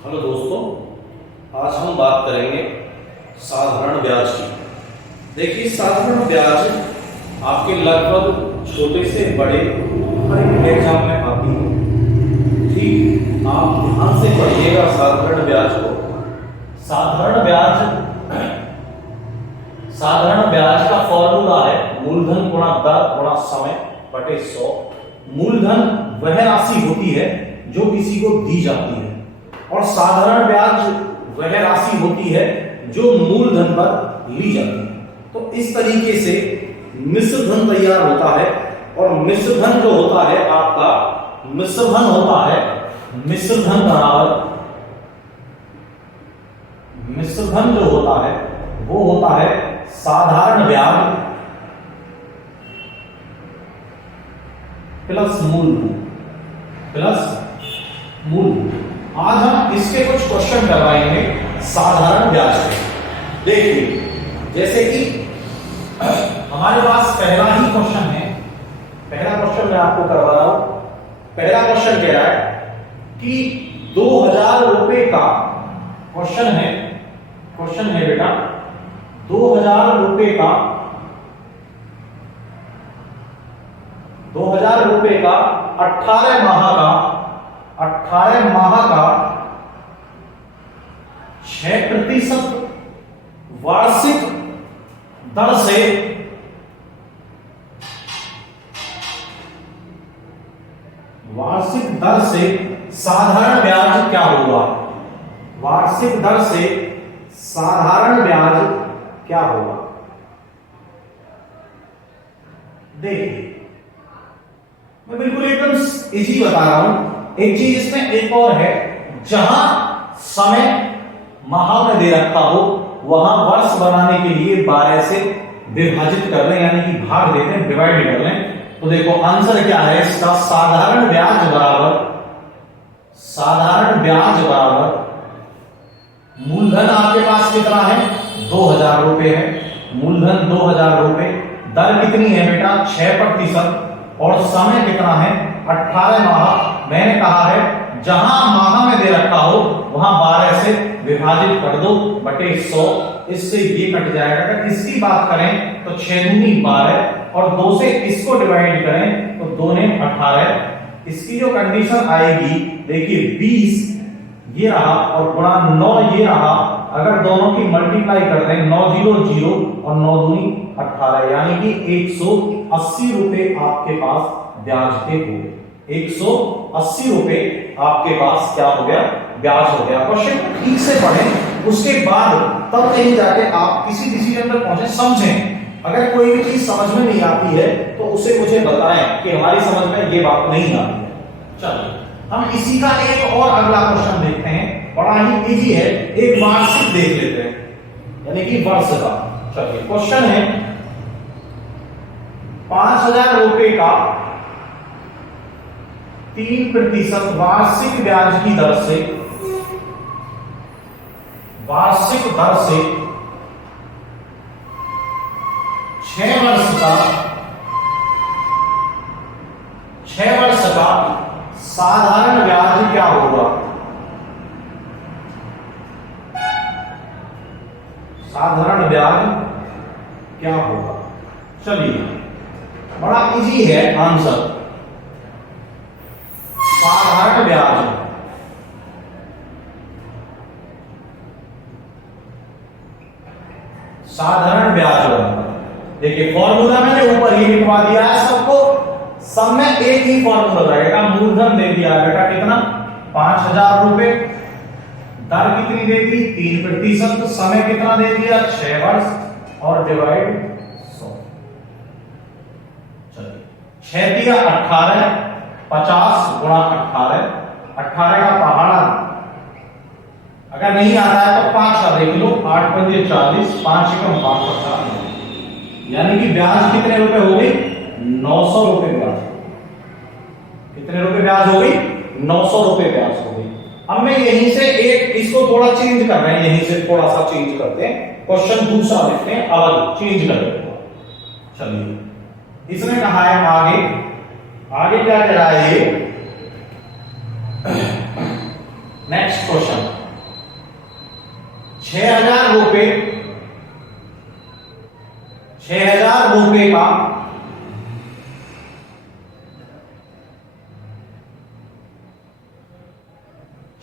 Hello दोस्तों, आज हम बात करेंगे साधारण ब्याज की। देखिए, साधारण ब्याज आपके लगभग छोटे से बड़े हर एक एग्जाम में आती है। ठीक, आप ध्यान से पढ़िएगा साधारण ब्याज को। साधारण ब्याज का फॉर्मूला है मूलधन गुणा दर गुणा समय बटे 100। मूलधन वह राशि होती है जो किसी को दी जाती है और साधारण ब्याज वह राशि होती है जो मूलधन पर ली जाती है। तो इस तरीके से मिश्र धन तैयार होता है और मिश्र धन जो होता है आपका मिश्र धन होता है मिश्र धन बराबर मिश्र धन जो होता है वो होता है साधारण ब्याज प्लस मूलधन। आज हम इसके कुछ क्वेश्चन करवाएंगे साधारण ब्याज के। देखिए, जैसे कि हमारे पास पहला ही क्वेश्चन है। पहला क्वेश्चन मैं आपको करवा रहा हूं। पहला क्वेश्चन कह रहा है कि 2000 रुपए का क्वेश्चन है बेटा, 2000 रुपए का 18 माह का 6% वार्षिक दर से साधारण ब्याज क्या होगा? वार्षिक दर से साधारण ब्याज क्या होगा? देखिए, मैं बिल्कुल एकदम इजी बता रहा हूं। एक चीज इसमें एक और है, जहां समय माह में दे रखा हो वहां वर्ष बनाने के लिए 12 से विभाजित कर लें, यानी कि भाग देते हैं, डिवाइड कर लें। तो देखो आंसर क्या है इसका, साधारण ब्याज बराबर मूलधन आपके पास कितना है? 2000 रुपए है। मूलधन 2000 रुपए, दर कितनी है बेटा? 6%, और समय कितना है? 18 माह। मैंने कहा है जहां माह में दे रखा हो वहां 12 से विभाजित कर दो बटे 100। इससे ये कट जाएगा। अगर इसकी बात करें तो 6 दूनी 12 और 2 से इसको डिवाइड करें तो 2 ने 18। इसकी जो कंडीशन आएगी, देखिए 20 ये रहा और गुणा 9 ये रहा। अगर दोनों की मल्टीप्लाई कर दें, 9 0 0 और 9 दूनी 18, यानी कि 180 रुपए आपके पास ब्याज के हो गए। 180 रुपए आपके पास क्या हो गया? ब्याज हो गया। क्वेश्चन ठीक से पढ़ें, उसके बाद तब कहीं जाके आप किसी डिसीजन पर पहुंचे, समझें। अगर कोई भी चीज समझ में नहीं आती है तो उसे मुझे बताएं कि हमारी समझ में ये बात नहीं आती है। चलिए, हम इसी का एक और अगला क्वेश्चन देखते हैं, बड़ा ही इजी है। एक वार्षिक देख लेते हैं, यानी कि वर्ष का। चलिए, क्वेश्चन है 5000 रुपए का 3% वार्षिक ब्याज की दर से 6 वर्ष का साधारण ब्याज क्या होगा? साधारण ब्याज क्या होगा? चलिए, बड़ा इजी है आंसर। साधारण ब्याज देखिए, फॉर्मूला मैंने ऊपर ही लिखवा दिया है सबको। सब में एक ही फॉर्मूला रहेगा। मूलधन दे दिया बेटा कितना? 5000 रुपए। दर कितनी दे दी? 3%। समय कितना दे दिया? 6 वर्ष और डिवाइड 100। चलिए, 6 दिया 18, 50 गुणा 18 का पहाड़ा अगर नहीं आता है तो 5 का देख लो, 8 पंजे 40, 5 एकम 50, यानी कि ब्याज कितने रुपए हो गई? 900 रुपए ब्याज। कितने रुपए ब्याज हो गई? 900 रुपए ब्याज हो गई। अब मैं यहीं से एक इसको थोड़ा चेंज कर रहे हैं, यहीं से थोड़ा सा चेंज करते हैं, क्वेश्चन दूसरा लिखते हैं, अलग चेंज कर देते हैं। चलिए, इसने कहा है आगे, आगे क्या कह रहा है ये, नेक्स्ट क्वेश्चन, 6,000 रुपए, 6,000 रुपए का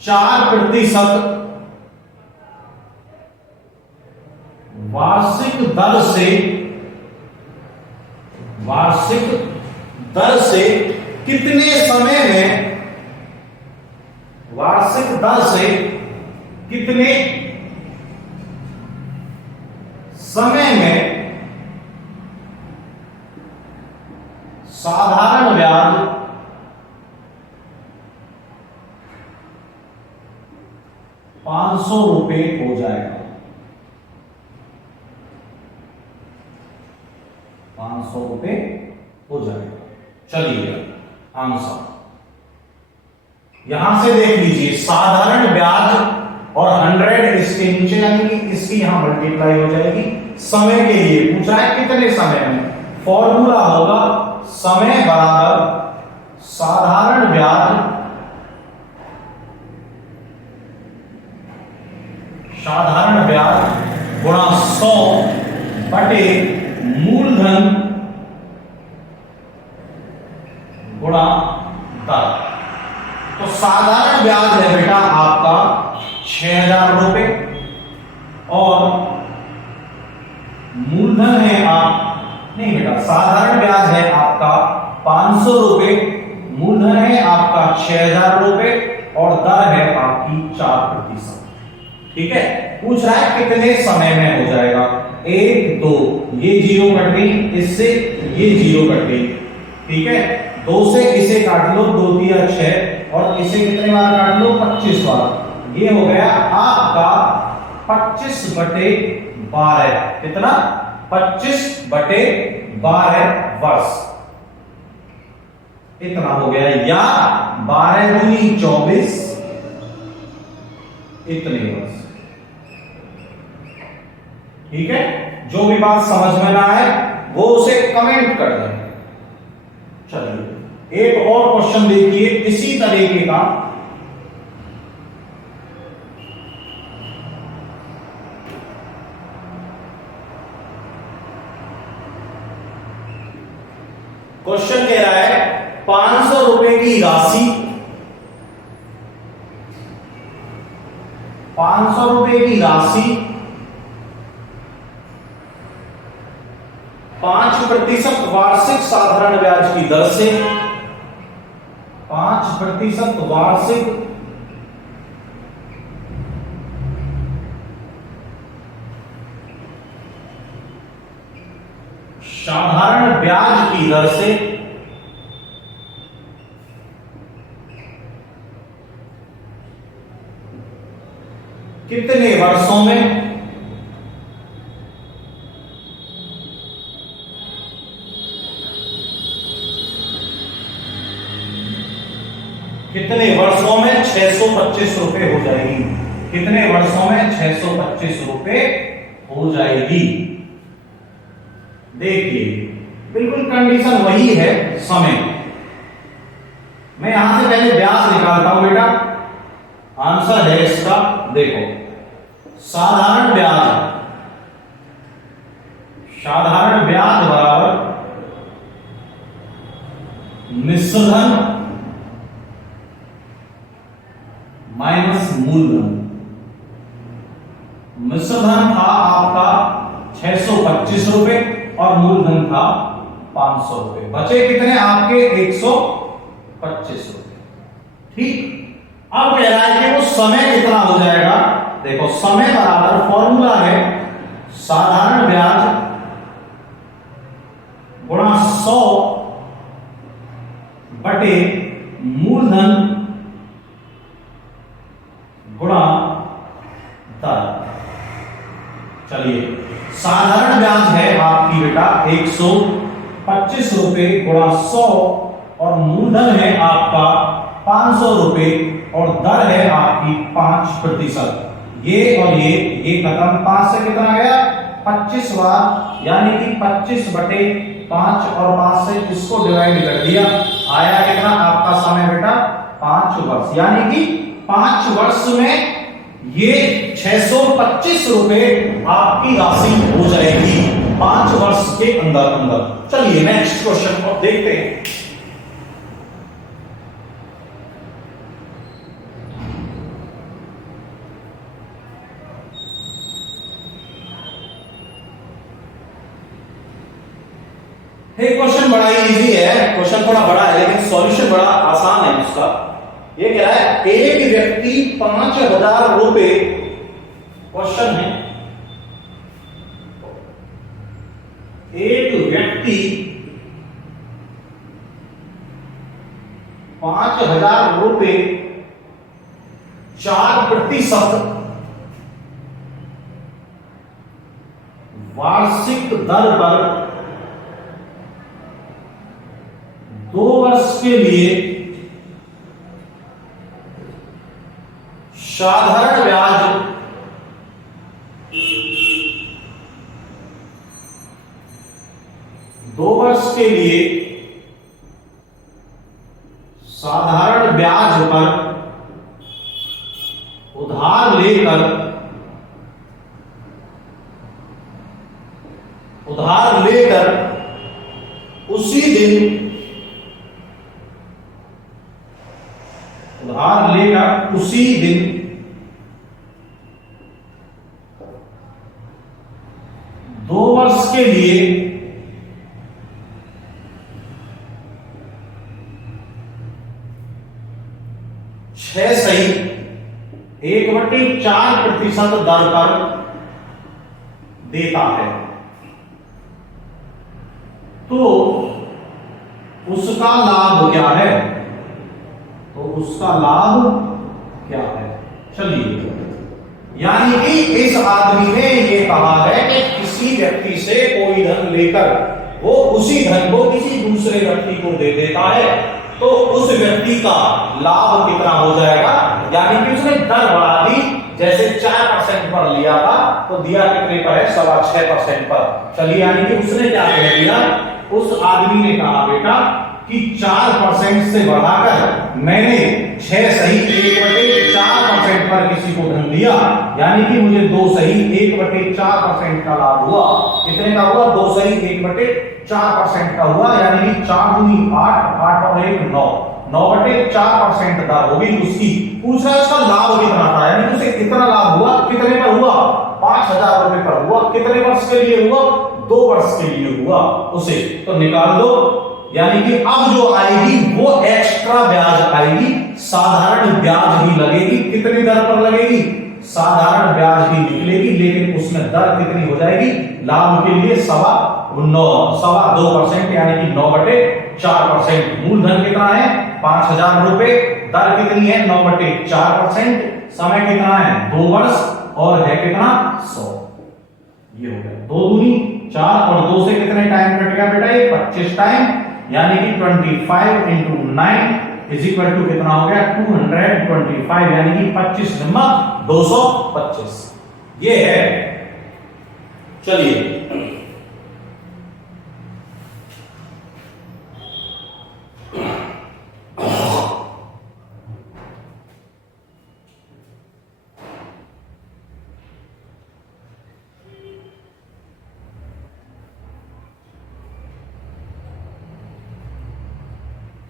4% वार्षिक दर से कितने समय में, वार्षिक दर से कितने समय में साधारण ब्याज 500 रुपए हो जाएगा। 500 रुपए हो जाएगा। चलिए आंसर यहां से देख लीजिए, साधारण ब्याज और 100 इसके नीचे, यानी कि इसकी यहां मल्टीप्लाई हो जाएगी। समय के लिए पूछा है कितने समय में, फॉर्मूला होगा समय बराबर साधारण ब्याज गुणा 100 बटे मूलधन गुणा दर। तो साधारण ब्याज है बेटा आपका 6,000 रुपए और मूलधन है नहीं बेटा, साधारण ब्याज है आपका 500 रुपए, मूलधन है आपका 6,000 रुपए और दर है आपकी 4%। ठीक है, पूछ रहा है कितने समय में हो जाएगा। 1 2 ये 0 कट गई, इससे ये 0 कट गई। ठीक है, 2 से इसे काट लो, 2 दिया 6 और इसे कितने बार काट लो, 25 बार। ये हो गया आपका 25/12। कितना, 25/12 वर्ष। इतना हो गया, या 12 दूनी 24, इतने वर्ष। ठीक है, जो भी बात समझ में ना आए वो उसे कमेंट कर दें। चलिए एक और क्वेश्चन देखिए इसी तरीके का। क्वेश्चन कह रहा है 500 रुपए की राशि, 500 रुपए की राशि 5% वार्षिक साधारण ब्याज की दर से, 5% वार्षिक साधारण ब्याज की दर से कितने वर्षों में, कितने वर्षों में 625 रुपए हो जाएगी। कितने वर्षों में 625 रुपए हो जाएगी। देखिए बिल्कुल कंडीशन वही है, समय। मैं यहां से पहले ब्याज निकालता हूं बेटा, आंसर है इसका। देखो साधारण ब्याज बराबर मिश्रधन माइनस मूलधन। मिश्रधन था आपका 625 रुपए और मूलधन था 500 रुपए। बचे कितने आपके 125 रुपए। ठीक, अब कह रहा है कि वो समय कितना हो जाएगा। देखो समय बराबर फॉर्मूला है साधारण ब्याज गुणा 100 बटे मूलधन गुणा दर। चलिए साधारण ब्याज है आपकी बेटा 125 रुपए गुणा 100 और मूलधन है आपका 500 रुपए और दर है आपकी 5%। ये और ये खत्म, 5 से कितना गया 25 बार, यानी कि 25/5 और 5 से इसको डिवाइड कर दिया, आया कितना आपका समय बेटा 5 वर्ष। यानी कि 5 वर्ष में ये 625 रुपए आपकी राशि हो जाएगी 5 वर्ष के अंदर अंदर। चलिए नेक्स्ट क्वेश्चन को देखते हैं। क्वेश्चन बड़ा ही इजी है, क्वेश्चन थोड़ा बड़ा है लेकिन सॉल्यूशन बड़ा आसान है इसका। ये कह रहा है एक व्यक्ति 5,000 रुपए, क्वेश्चन है एक व्यक्ति 5,000 रुपए 4% वार्षिक दर पर 2 वर्ष के लिए साधारण ब्याज साधारण ब्याज पर उधार लेकर उसी दिन दो वर्ष के लिए 1/4% दर पर देता है, तो उसका लाभ क्या है? चलिए, यानी कि इस आदमी ने ये कहा है कि किसी व्यक्ति से कोई धन लेकर वो उसी धन को किसी दूसरे व्यक्ति को दे देता है, तो उस व्यक्ति का लाभ कितना हो जाएगा? यानी कि उसने दर बढ़ा दी, जैसे 4% पर लिया था तो दिया कितने पर है? 6.25% पर। चलिए, यानी कि उसने क्या कह दिया? उस आदमी ने कहा बेटा कि 4% से बढ़ाकर मैंने 1/4% पर किसी को धन दिया, यानी कि मुझे 1/4% का लाभ हुआ। कितने का हुआ? 1/4% का हुआ, यानी कि 4 दूनी 8, 8 और 1 9, 9/4% दर होगी उसकी। पूछा इसका लाभ कितना था, यानी उसे कितना लाभ हुआ? कितने पर हुआ? 5,000 रुपए पर हुआ। कितने वर्ष के लिए हुआ? 2 वर्ष के लिए हुआ उसे। तो निकाल दो, यानी कि अब जो आएगी वो एक्स्ट्रा ब्याज आएगी, साधारण ब्याज ही लगेगी। कितनी दर पर लगेगी? साधारण ब्याज ही निकलेगी, लेकिन उसमें दर कितनी हो जाएगी? लाभ के लिए 2.25%, यानी कि 9/4%। मूलधन कितना है? 5,000 रुपए। दर कितनी है? 9/4%। समय कितना है? 2 वर्ष। और है कितना? 100। ये हो गया 2 दूनी 4 और 2 से कितने टाइम कट गया बेटा? ये 25 टाइम, यानी कि 25 × 9 इज इक्वल टू कितना हो गया? 225, यानी कि 25 नंबर 225। ये है। चलिए,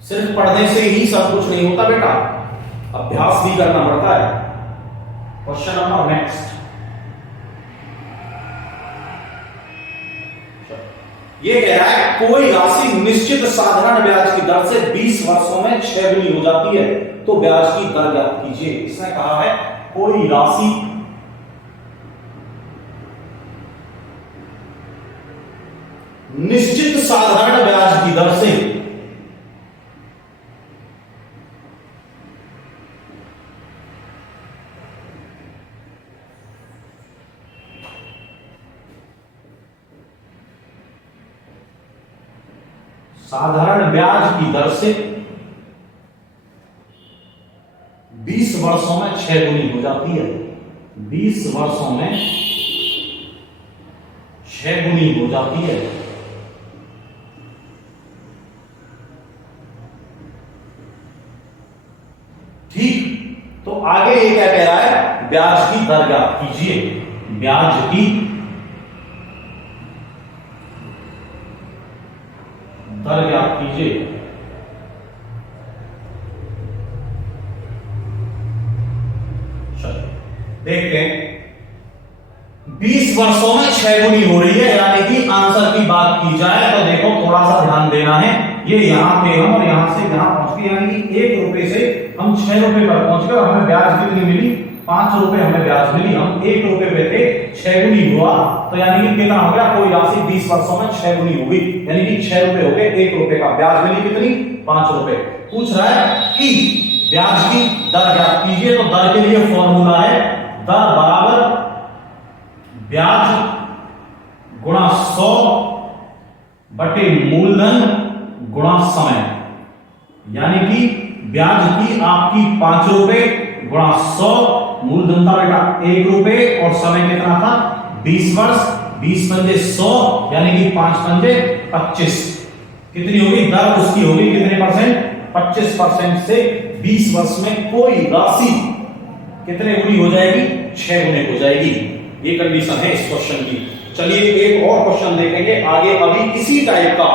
सिर्फ पढ़ने से ही सब कुछ नहीं होता बेटा, अभ्यास भी करना पड़ता है। Question number next. ये कह रहा है कोई राशि निश्चित साधारण ब्याज की दर से 20 वर्षों में 6 गुनी हो जाती है, तो ब्याज की दर ज्ञात कीजिए। इसने कहा है कोई राशि निश्चित साधारण ब्याज की दर से साधारण ब्याज की दर से 20 वर्षों में 6 गुनी हो जाती है। 20 वर्षों में 6 गुनी हो जाती है। ठीक, तो आगे ये क्या कह रहा है, ब्याज की दर ज्ञात कीजिए, ब्याज की दर ज्ञात कीजिए। देखते हैं, 20 वर्षों में 6 गुनी हो रही है, यानी कि आंसर की बात की जाए तो देखो थोड़ा सा ध्यान देना है, ये यहां थे हम और यहां से यहां पहुंच गए, यानी कि 1 रुपए से हम 6 रुपए पर पहुंच गए और हमें ब्याज कितनी मिली, 5 रुपए हमें ब्याज मिली। हम 1 रुपए पे थे, 6 गुनी हुआ, तो यानी कि कितना हो गया, कोई राशि 20 वर्षों में 6 गुनी होगी, यानी कि 6 रुपए हो गए, 1 रुपए का ब्याज मिली कितनी, 5 रुपए। पूछ रहा है कि ब्याज की दर ज्ञात कीजिए, तो दर के लिए फॉर्मूला है दर बराबर ब्याज गुणा 100 बटे मूलधन गुणा समय, यानी कि ब्याज की आपकी 5 रुपए गुणा 100, मूलधन था बेटा 1 रुपए और समय कितना था 20 वर्ष, 20 पंजे 100, यानी कि 5 पंजे 25, कितनी होगी दर उसकी होगी कितने परसेंट, 25% से 20 वर्ष में कोई राशि कितने गुनी हो जाएगी, 6 गुने हो जाएगी। ये कंडीशन है इस क्वेश्चन की। चलिए एक और क्वेश्चन देखेंगे आगे, अभी इसी टाइप का।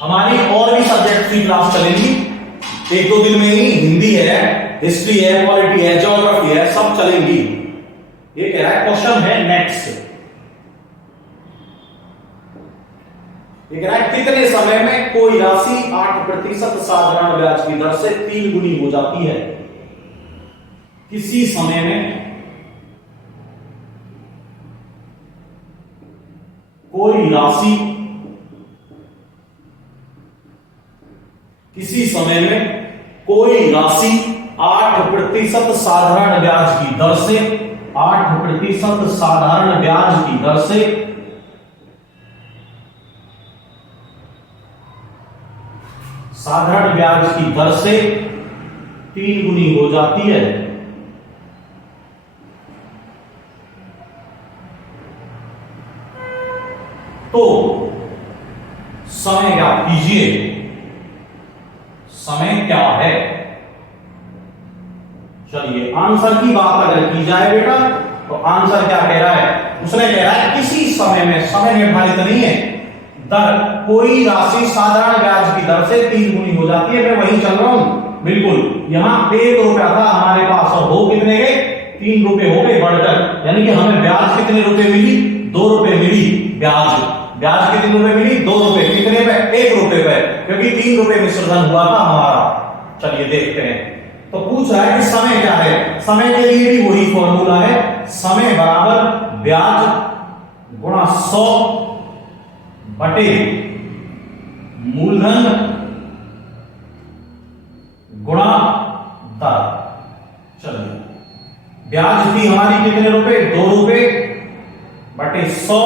हमारी और भी सब्जेक्ट की क्लास चलेगी, 1-2 दिन में ही हिंदी है, हिस्ट्री है, पॉलिटी है, ज्योग्राफी है, सब चलेंगी। ये कह रहा है क्वेश्चन है नेक्स्ट, ये कह रहा है कितने समय में कोई राशि 8% साधारण ब्याज की दर से 3 गुनी हो जाती है। किसी समय में कोई राशि, किसी समय में कोई राशि 8% साधारण ब्याज की दर से, 8% साधारण ब्याज की दर से साधारण ब्याज की दर से 3 गुनी हो जाती है। तो समय ज्ञात कीजिए, समय क्या है। चलिए आंसर की बात अगर की जाए बेटा, तो आंसर क्या कह रहा है, उसने कह रहा है किसी समय में, समय निर्धारित नहीं है, दर कोई राशि साधारण ब्याज की दर से 3 गुनी हो जाती है। मैं वही चल रहा हूं बिल्कुल, यहां 1 रुपया था हमारे पास और हो कितने गए, 3 रुपए हो गए बढ़कर, यानी कि हमें ब्याज कितने रुपए मिली, 2 रुपए मिली ब्याज। ब्याज कितने रुपए मिली, 2 रुपए, कितने पे, 1 रुपए पे, क्योंकि 3 रुपए मिश्रण हुआ था हमारा। चलिए देखते हैं, तो पूछ रहा है कि समय क्या है, समय के लिए भी वही फॉर्मूला है, समय बराबर ब्याज गुणा 100 बटे मूलधन गुणा दर। चलिए ब्याज थी हमारी कितने रुपए, 2 रुपए बटे 100,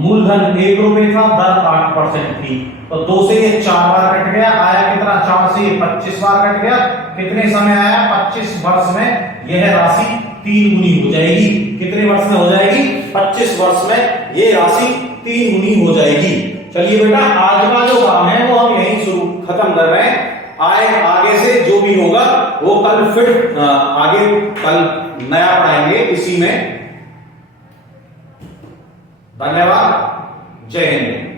मूलधन 1 रुपए था, दर 8% थी, तो 2 से ये 4 बार कट गया, आया कितना, 4 से ये 25 बार कट गया, कितने समय आया, 25 वर्ष में यह राशि 3 गुनी हो जाएगी। कितने वर्ष में हो जाएगी, 25 वर्ष में ये राशि 3 गुनी हो जाएगी। चलिए बेटा आज का जो काम है वो हम यहीं शुरू खत्म कर रहे हैं, आगे से जो भी होगा वो कल फिर आगे कल नया पढ़ाएंगे इसी में। धन्यवाद, जय हिंद।